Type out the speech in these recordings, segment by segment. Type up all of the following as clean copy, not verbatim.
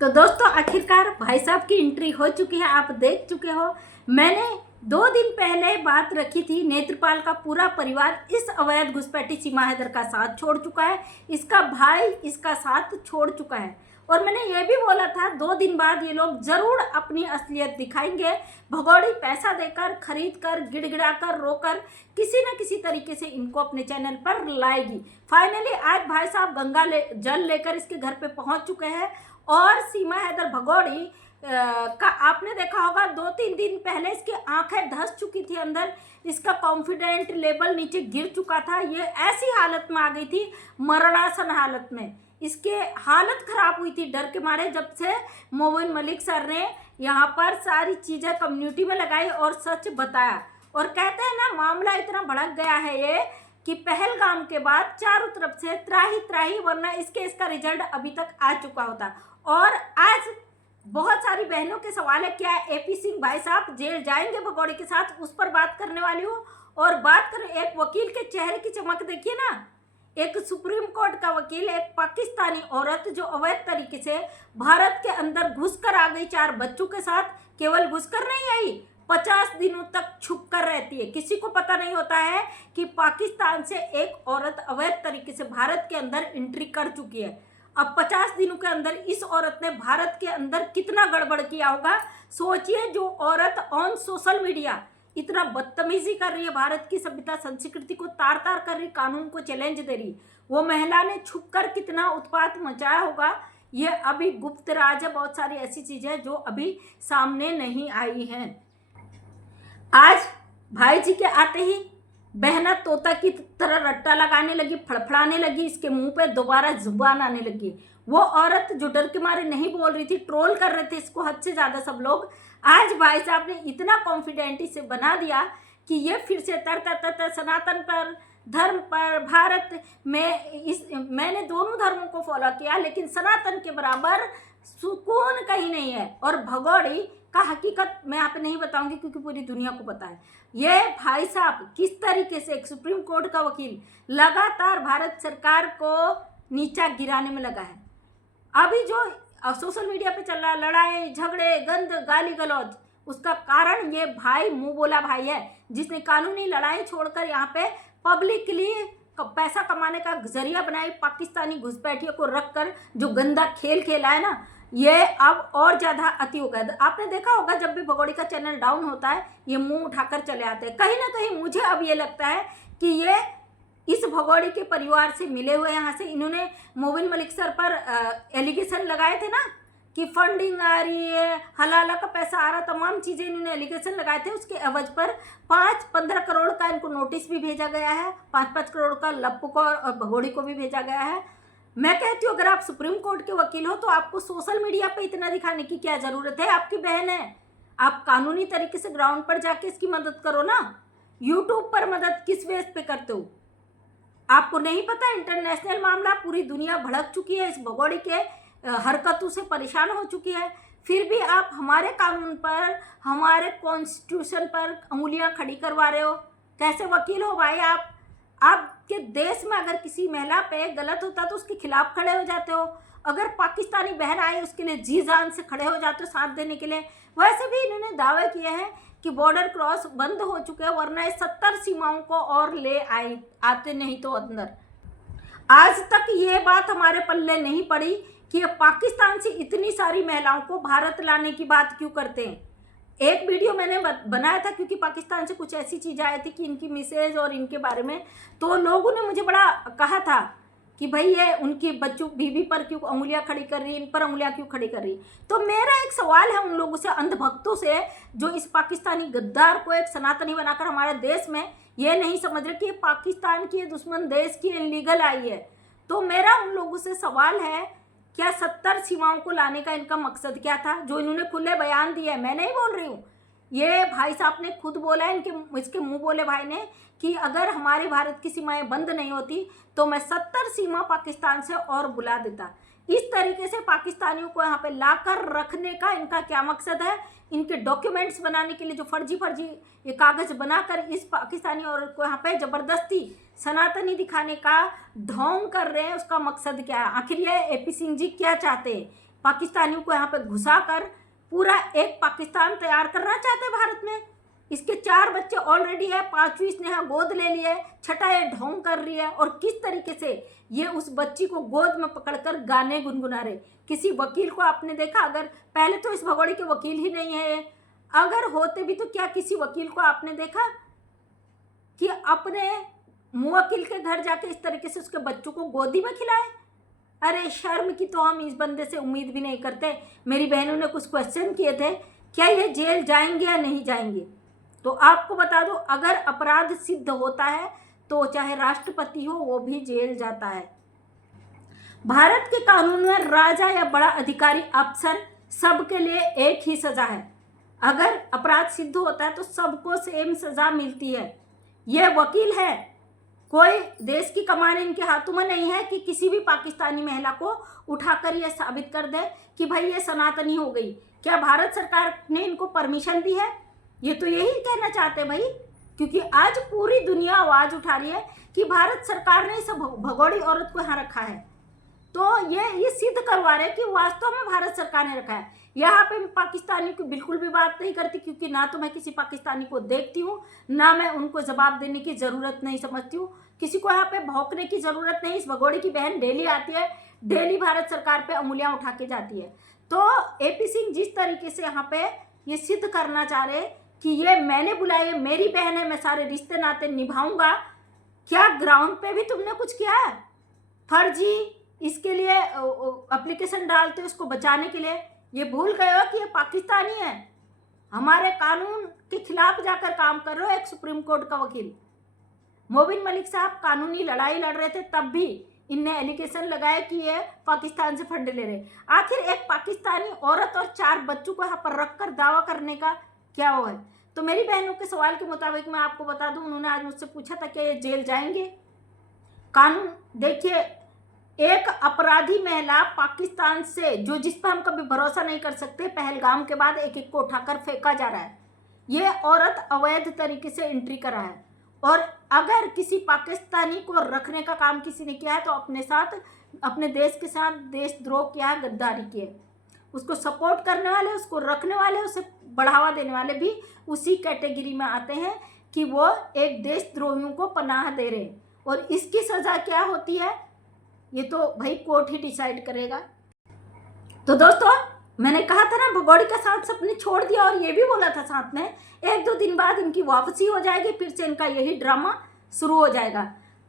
तो दोस्तों आखिरकार भाई साहब की एंट्री हो चुकी है, आप देख चुके हो। मैंने 2 दिन पहले बात रखी थी, नेत्रपाल का पूरा परिवार इस अवैध घुसपैठी सीमा हैदर का साथ छोड़ चुका है, इसका भाई इसका साथ छोड़ चुका है। और मैंने ये भी बोला था 2 दिन बाद ये लोग जरूर अपनी असलियत दिखाएंगे। भगोड़ी पैसा देकर, खरीद कर, गिड़गिड़ा कर, रोकर किसी न किसी तरीके से इनको अपने चैनल पर लाएगी। फाइनली आज भाई साहब गंगा जल लेकर इसके घर पे पहुंच चुके हैं। और सीमा हैदर भगोड़ी का आपने देखा होगा 2-3 दिन पहले इसकी आंखें धंस चुकी थी अंदर, इसका कॉन्फिडेंट लेवल नीचे गिर चुका था। ये ऐसी हालत में आ गई थी, मरणासन हालत में इसके हालत खराब हुई थी डर के मारे, जब से मोमिन मलिक सर ने यहाँ पर सारी चीज़ें कम्युनिटी में लगाई और सच बताया। और कहते हैं ना, मामला इतना भड़क गया है ये कि पहलगाम के बाद चारों तरफ से त्राही त्राही, वरना इसका रिजल्ट अभी तक आ चुका होता। और आज बहुत सारी बहनों के सवाल है, क्या एपी सिंह भाई साहब जेल जाएंगे भगोड़े के साथ, उस पर बात करने वाली हूँ। और बात करें एक वकील के चेहरे की चमक, देखिए ना, एक सुप्रीम कोर्ट का वकील, एक पाकिस्तानी औरत जो अवैध तरीके से भारत के अंदर घुसकर आ गई 4 बच्चों के साथ। केवल घुसकर नहीं आई, 50 दिनों तक छुप कर रहती है। किसी को पता नहीं होता है कि पाकिस्तान से एक औरत अवैध तरीके से भारत के अंदर एंट्री कर चुकी है। अब 50 दिनों के अंदर इस औरत ने भारत के अंदर कितना गड़बड़ किया होगा। सोचिए, जो औरत ऑन सोशल मीडिया इतना बदतमीजी कर रही है, भारत की सभ्यता संस्कृति को तार तार कर रही, कानून को चैलेंज दे रही, वो महिला ने छुपकर कितना उत्पात मचाया होगा। ये अभी गुप्त राज है, बहुत सारी ऐसी चीजें जो अभी सामने नहीं आई हैं। आज भाई जी के आते ही बहना तोता की तरह रट्टा लगाने लगी, फड़फड़ाने लगी, इसके मुंह पे दोबारा जुबान आने लगी। वो औरत जो डर के मारे नहीं बोल रही थी, ट्रोल कर रहे थे इसको हद से ज़्यादा सब लोग, आज भाई साहब ने इतना कॉन्फिडेंट से बना दिया कि ये फिर से तर सनातन पर, धर्म पर, भारत में मैंने दोनों धर्मों को फॉलो किया, लेकिन सनातन के बराबर सुकून कहीं नहीं है। और भगोड़ी का हकीकत मैं यहाँ पे नहीं बताऊंगी क्योंकि पूरी दुनिया को पता है। ये भाई साहब किस तरीके से एक सुप्रीम कोर्ट का वकील लगातार भारत सरकार को नीचा गिराने में लगा है। अभी जो सोशल मीडिया पे चल रहा है लड़ाई झगड़े, गंद, गाली गलौज, उसका कारण ये भाई मुंह बोला भाई है, जिसने कानूनी लड़ाई छोड़कर यहाँ पे पब्लिकली पैसा कमाने का जरिया बनाई। पाकिस्तानी घुसपैठियों को रखकर जो गंदा खेल खेला है ना, ये अब और ज़्यादा अति हो गया। आपने देखा होगा जब भी भगोड़ी का चैनल डाउन होता है, ये मुंह उठाकर चले आते हैं। कहीं ना कहीं मुझे अब ये लगता है कि ये इस भगोड़ी के परिवार से मिले हुए, यहाँ से इन्होंने मोमिन मलिक सर पर एलिगेशन लगाए थे ना कि फंडिंग आ रही है, हलाला का पैसा आ रहा, तमाम चीज़ें इन्होंने एलिगेशन लगाए थे। उसके एवज पर 5-15 करोड़ का इनको नोटिस भी भेजा गया है, 5-5 करोड़ का लप्पू को और भगोड़ी को भी भेजा गया है। मैं कहती हूँ अगर आप सुप्रीम कोर्ट के वकील हो तो आपको सोशल मीडिया पे इतना दिखाने की क्या ज़रूरत है। आपकी बहन है, आप कानूनी तरीके से ग्राउंड पर जाके इसकी मदद करो ना। यूट्यूब पर मदद किस बेस पे करते हो? आपको नहीं पता इंटरनेशनल मामला, पूरी दुनिया भड़क चुकी है, इस भगोड़ी के हरकतों से परेशान हो चुकी है। फिर भी आप हमारे कानून पर, हमारे कॉन्स्टिट्यूशन पर उंगलियां खड़ी करवा रहे हो। कैसे वकील हो भाई आप? आपके देश में अगर किसी महिला पे गलत होता तो उसके खिलाफ खड़े हो जाते हो। अगर पाकिस्तानी बहन आई उसके लिए जी जान से खड़े हो जाते हो साथ देने के लिए। वैसे भी इन्होंने दावे किए हैं कि बॉर्डर क्रॉस बंद हो चुके हैं, वरना ये 70 सीमाओं को और ले आते नहीं तो अंदर। आज तक ये बात हमारे पल्ले नहीं पड़ी कि ये पाकिस्तान से इतनी सारी महिलाओं को भारत लाने की बात क्यों करते हैं। एक वीडियो मैंने बनाया था क्योंकि पाकिस्तान से कुछ ऐसी चीज़ें आई थी कि इनकी मिसेज और इनके बारे में, तो लोगों ने मुझे बड़ा कहा था कि भाई ये उनकी बच्चों बीवी पर क्यों उंगलियां खड़ी कर रही, इन पर उंगलियां क्यों खड़ी कर रही। तो मेरा एक सवाल है उन लोगों से, अंधभक्तों से, जो इस पाकिस्तानी गद्दार को एक सनातनी बनाकर हमारे देश में ये नहीं समझ रहे कि ये पाकिस्तान की दुश्मन देश की इलीगल आई है। तो मेरा उन लोगों से सवाल है, क्या 70 सीमाओं को लाने का इनका मकसद क्या था? जो इन्होंने खुले बयान दिए, मैं नहीं बोल रही हूँ, ये भाई साहब ने खुद बोला है, इसके मुंह बोले भाई ने, कि अगर हमारे भारत की सीमाएं बंद नहीं होती तो मैं 70 सीमा पाकिस्तान से और बुला देता। इस तरीके से पाकिस्तानियों को यहाँ पे लाकर रखने का इनका क्या मकसद है? इनके डॉक्यूमेंट्स बनाने के लिए जो फर्जी ये कागज़ बनाकर इस पाकिस्तानी औरत को यहाँ पे ज़बरदस्ती सनातनी दिखाने का ढोंग कर रहे हैं, उसका मकसद क्या है? आखिर ये एपी सिंह जी क्या चाहते हैं? पाकिस्तानियों को यहाँ पे घुसा कर पूरा एक पाकिस्तान तैयार करना चाहते हैं भारत में। इसके 4 बच्चे ऑलरेडी है, 5वीं इसने यहाँ गोद ले लिया है, 6ठा ये ढोंग कर रही है। और किस तरीके से ये उस बच्ची को गोद में पकड़कर गाने गुनगुना रहे। किसी वकील को आपने देखा? अगर पहले तो इस भगोड़ी के वकील ही नहीं है ये, अगर होते भी तो क्या किसी वकील को आपने देखा कि अपने मुवक्किल के घर जाके इस तरीके से उसके बच्चों को गोदी में खिलाए? अरे शर्म की तो हम इस बंदे से उम्मीद भी नहीं करते। मेरी बहनों ने कुछ क्वेश्चन किए थे, क्या ये जेल जाएंगे या नहीं जाएंगे? तो आपको बता दो, अगर अपराध सिद्ध होता है तो चाहे राष्ट्रपति हो वो भी जेल जाता है। भारत के कानून में राजा या बड़ा अधिकारी अफसर सबके लिए एक ही सजा है। अगर अपराध सिद्ध होता है तो सबको सेम सजा मिलती है। ये वकील है, कोई देश की कमान इनके हाथों में नहीं है कि किसी भी पाकिस्तानी महिला को उठाकर ये साबित कर दे कि भाई ये सनातनी हो गई। क्या भारत सरकार ने इनको परमिशन दी है? ये तो यही कहना चाहते हैं भाई, क्योंकि आज पूरी दुनिया आवाज उठा रही है कि भारत सरकार ने इस भगोड़ी औरत को यहाँ रखा है। तो ये सिद्ध करवा रहे हैं कि वास्तव में भारत सरकार ने रखा है। यहाँ पे मैं पाकिस्तानी की बिल्कुल भी बात नहीं करती, क्योंकि ना तो मैं किसी पाकिस्तानी को देखती हूँ, ना मैं उनको जवाब देने की ज़रूरत नहीं समझती हूँ। किसी को यहाँ पे भौंकने की ज़रूरत नहीं। इस भगोड़ी की बहन डेली आती है, डेली भारत सरकार पे उंगलियाँ उठा के जाती है। तो AP सिंह जिस तरीके से यहाँ पे ये सिद्ध करना चाह रहे कि ये मैंने बुलाई है, मेरी बहन है, मैं सारे रिश्ते नाते निभाऊंगा, क्या ग्राउंड पे भी तुमने कुछ किया है? फर्जी इसके लिए एप्लीकेशन डालते हो उसको बचाने के लिए। ये भूल गए हो कि ये पाकिस्तानी है, हमारे कानून के खिलाफ जाकर काम कर रहे हो। एक सुप्रीम कोर्ट का वकील मोबिन मलिक साहब कानूनी लड़ाई लड़ रहे थे, तब भी इनने एलिगेशन लगाया कि ये पाकिस्तान से फंड ले रहे। आखिर एक पाकिस्तानी औरत और 4 बच्चों को यहाँ पर रखकर दावा करने का क्या वो है? तो मेरी बहनों के सवाल के मुताबिक मैं आपको बता दूं, उन्होंने आज मुझसे पूछा था कि ये जेल जाएंगे। कानून देखिए, एक अपराधी महिला पाकिस्तान से जिस पर हम कभी भरोसा नहीं कर सकते, पहलगाम के बाद एक को उठाकर फेंका जा रहा है। ये औरत अवैध तरीके से एंट्री करा है। और अगर किसी पाकिस्तानी को रखने का काम किसी ने किया है तो अपने साथ, अपने देश के साथ देशद्रोह किया है, गद्दारी की है। उसको सपोर्ट करने वाले, उसको रखने वाले, उसे बढ़ावा देने वाले भी उसी कैटेगरी में आते हैं कि वो एक देशद्रोहियों को पनाह दे रहे हैं। और इसकी सज़ा क्या होती है ये तो भाई कोर्ट ही डिसाइड करेगा। तो दोस्तों, मैंने कहा था ना भगोड़ी का साथ सबने छोड़ दिया, और ये भी बोला था साथ में 1-2 दिन बाद इनकी वापसी हो जाएगी, फिर से इनका यही ड्रामा शुरू हो जाएगा।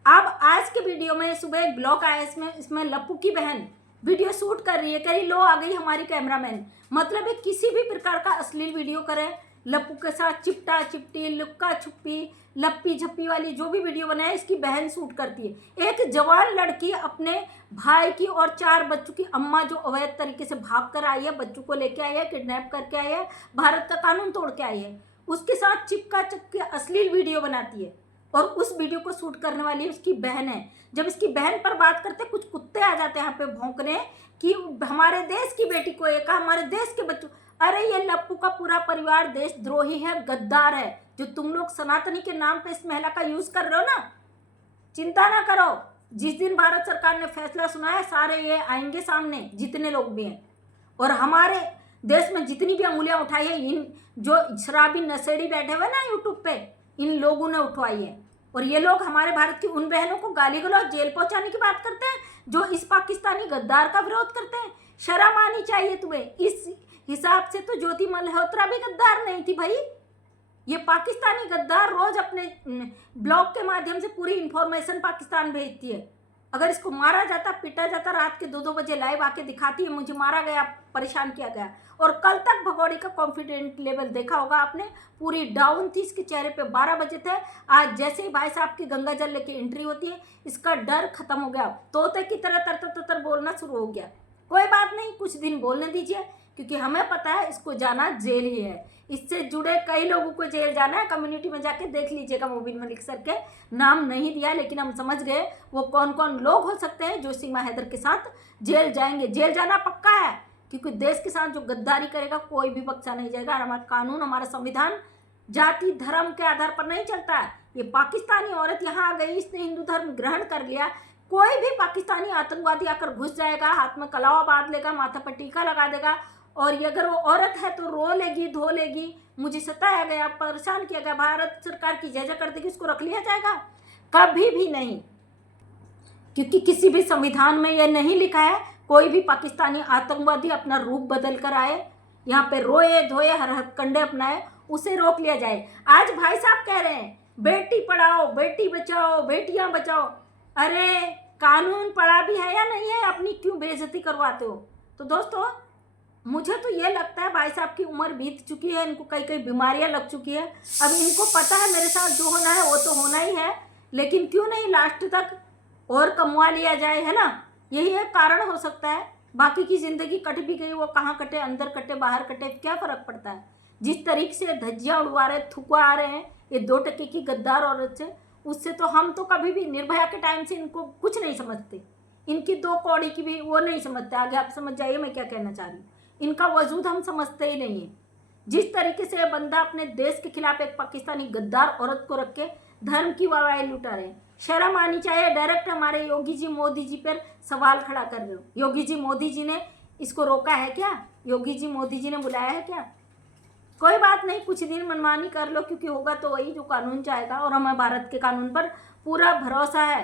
अब आज के वीडियो में सुबह एक ब्लॉग आया, इसमें लप्पू की बहन वीडियो शूट कर रही है, कह रही लो आ गई हमारी कैमरामैन। मतलब ये किसी भी प्रकार का अश्लील वीडियो करे, लप्पू के साथ चिपटा चिपटी, लुक्का छुपी, लप्पी झप्पी वाली जो भी वीडियो बनाए इसकी बहन शूट करती है। एक जवान लड़की अपने भाई की और 4 बच्चों की अम्मा जो अवैध तरीके से भाग कर आई है, बच्चों को लेके आई है, किडनैप करके आई है, भारत का कानून तोड़ के आई है, उसके साथ चिपका चिपके अश्लील वीडियो बनाती है। और उस वीडियो को शूट करने वाली उसकी बहन है। जब इसकी बहन पर बात करते कुछ कुत्ते आ जाते हैं यहाँ पे भौंकने कि हमारे देश की बेटी को एक, हमारे देश के बच्चों। अरे ये लप्पू का पूरा परिवार देशद्रोही है, गद्दार है। जो तुम लोग सनातनी के नाम पे इस महिला का यूज कर रहे हो ना, चिंता ना करो, जिस दिन भारत सरकार ने फैसला सुना है सारे ये आएंगे सामने, जितने लोग भी हैं। और हमारे देश में जितनी भी अंगुलियां उठाई है, इन जो शराबी नशेड़ी बैठे हुए ना यूट्यूब पे, इन लोगों ने उठवाई है। और ये लोग हमारे भारत की उन बहनों को गाली गलौज, जेल पहुंचाने की बात करते हैं जो इस पाकिस्तानी गद्दार का विरोध करते हैं। शर्म आनी चाहिए तुम्हें। इस हिसाब से तो ज्योति मल्होत्रा भी गद्दार नहीं थी भाई। ये पाकिस्तानी गद्दार रोज अपने ब्लॉग के माध्यम से पूरी इंफॉर्मेशन पाकिस्तान भेजती है। अगर इसको मारा जाता, पीटा जाता, रात के 2-2 बजे लाइव आके दिखाती है मुझे मारा गया, परेशान किया गया। और कल तक भगोड़ी का कॉन्फिडेंट लेवल देखा होगा आपने, पूरी डाउन थी, इसके चेहरे पे 12 बजे थे। आज जैसे ही भाई साहब की गंगा जल लेके एंट्री होती है, इसका डर खत्म हो गया, तोते की तरह तर बोलना शुरू हो गया। कोई बात नहीं, कुछ दिन बोलने दीजिए, क्योंकि हमें पता है इसको जाना जेल ही है। इससे जुड़े कई लोगों को जेल जाना है, कम्युनिटी में जाके देख लीजिएगा। मोबिन मलिक सर के नाम नहीं दिया, लेकिन हम समझ गए वो कौन कौन लोग हो सकते हैं जो सीमा हैदर के साथ जेल जाएंगे। जेल जाना पक्का है, क्योंकि देश के साथ जो गद्दारी करेगा कोई भी बख्शा नहीं जाएगा। हमारा कानून, हमारा संविधान जाति धर्म के आधार पर नहीं चलता है। ये पाकिस्तानी औरत यहाँ आ गई, इसने हिंदू धर्म ग्रहण कर लिया, कोई भी पाकिस्तानी आतंकवादी आकर घुस जाएगा, हाथ में कलावा बांध लेगा, माथा पर टीका लगा देगा, और ये अगर वो औरत है तो रो लेगी, धो लेगी, मुझे सताया गया, परेशान किया गया, भारत सरकार की जय जय कर देगी, उसको रख लिया जाएगा? कभी भी नहीं, क्योंकि किसी भी संविधान में यह नहीं लिखा है कोई भी पाकिस्तानी आतंकवादी अपना रूप बदल कर आए, यहाँ पे रोए धोए, हर हथकंडे अपनाए, उसे रोक लिया जाए। आज भाई साहब कह रहे हैं बेटी पढ़ाओ, बेटी बचाओ, बेटियां बचाओ। अरे कानून पढ़ा भी है या नहीं है? अपनी क्यों बेइज्जती करवाते हो? तो दोस्तों, मुझे तो ये लगता है भाई साहब की उम्र बीत चुकी है, इनको कई कई बीमारियां लग चुकी है। अब इनको पता है मेरे साथ जो होना है वो तो होना ही है, लेकिन क्यों नहीं लास्ट तक और कमवा लिया जाए, है ना? यही एक कारण हो सकता है। बाकी की ज़िंदगी कट भी गई, वो कहाँ कटे, अंदर कटे बाहर कटे, क्या फ़र्क पड़ता है? जिस तरीके से धज्जियाँ उड़वा रहे, थुकवा आ रहे हैं ये 2 टके की गद्दार औरत से, उससे तो हम तो कभी भी निर्भया के टाइम से इनको कुछ नहीं समझते, इनकी 2 कौड़ी की भी वो नहीं समझते। आगे आप समझ जाइए मैं क्या कहना चाह रही हूँ। इनका वजूद हम समझते ही नहीं है। जिस तरीके से ये बंदा अपने देश के खिलाफ एक पाकिस्तानी गद्दार औरत को रख के धर्म की वाहवाही लुटा रहे हैं, शर्म आनी चाहिए। डायरेक्ट हमारे योगी जी मोदी जी पर सवाल खड़ा कर रहे हो। योगी जी मोदी जी ने इसको रोका है क्या? योगी जी मोदी जी ने बुलाया है क्या? कोई बात नहीं, कुछ दिन मनमानी कर लो, क्योंकि होगा तो वही जो कानून चाहेगा, और हमें भारत के कानून पर पूरा भरोसा है।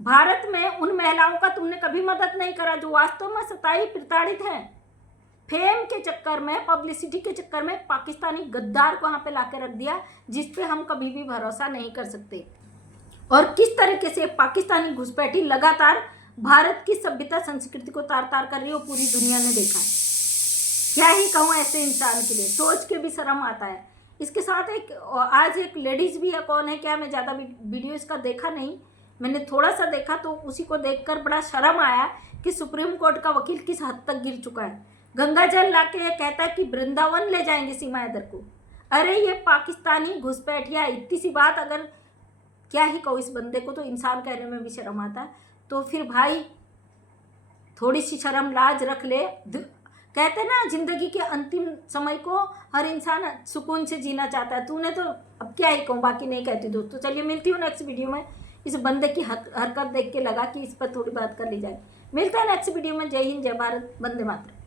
भारत में उन महिलाओं का तुमने कभी मदद नहीं करा जो वास्तव में सताई प्रताड़ित हैं। फेम के चक्कर में, पब्लिसिटी के चक्कर में पाकिस्तानी गद्दार को वहाँ पे लाके रख दिया, जिस पे हम कभी भी भरोसा नहीं कर सकते। और किस तरीके से पाकिस्तानी घुसपैठी लगातार भारत की सभ्यता संस्कृति को तार तार कर रही है, वो पूरी दुनिया ने देखा है। क्या ही कहूँ ऐसे इंसान के लिए, सोच के भी शर्म आता है। इसके साथ एक आज एक लेडीज़ भी है, कौन है क्या, मैं ज़्यादा वीडियो इसका देखा नहीं, मैंने थोड़ा सा देखा, तो उसी को देखकर बड़ा शर्म आया कि सुप्रीम कोर्ट का वकील किस हद तक गिर चुका है। गंगा जल लाके ये कहता है कि वृंदावन ले जाएंगे सीमा हैदर को। अरे ये पाकिस्तानी घुसपैठिया, इतनी सी बात, अगर क्या ही कहूँ इस बंदे को, तो इंसान कहने में भी शर्म आता है। तो फिर भाई थोड़ी सी शर्म लाज रख ले। कहते हैं ना, जिंदगी के अंतिम समय को हर इंसान सुकून से जीना चाहता है। तूने तो, अब क्या ही कहूँ, बाकी नहीं कहती दोस्तों। चलिए मिलती हूँ नेक्स्ट वीडियो में। इस बंदे की हरकत देख के लगा कि इस पर थोड़ी बात कर ली जाए। मिलता है नेक्स्ट वीडियो में। जय हिंद, जय भारत, वंदे मातरम।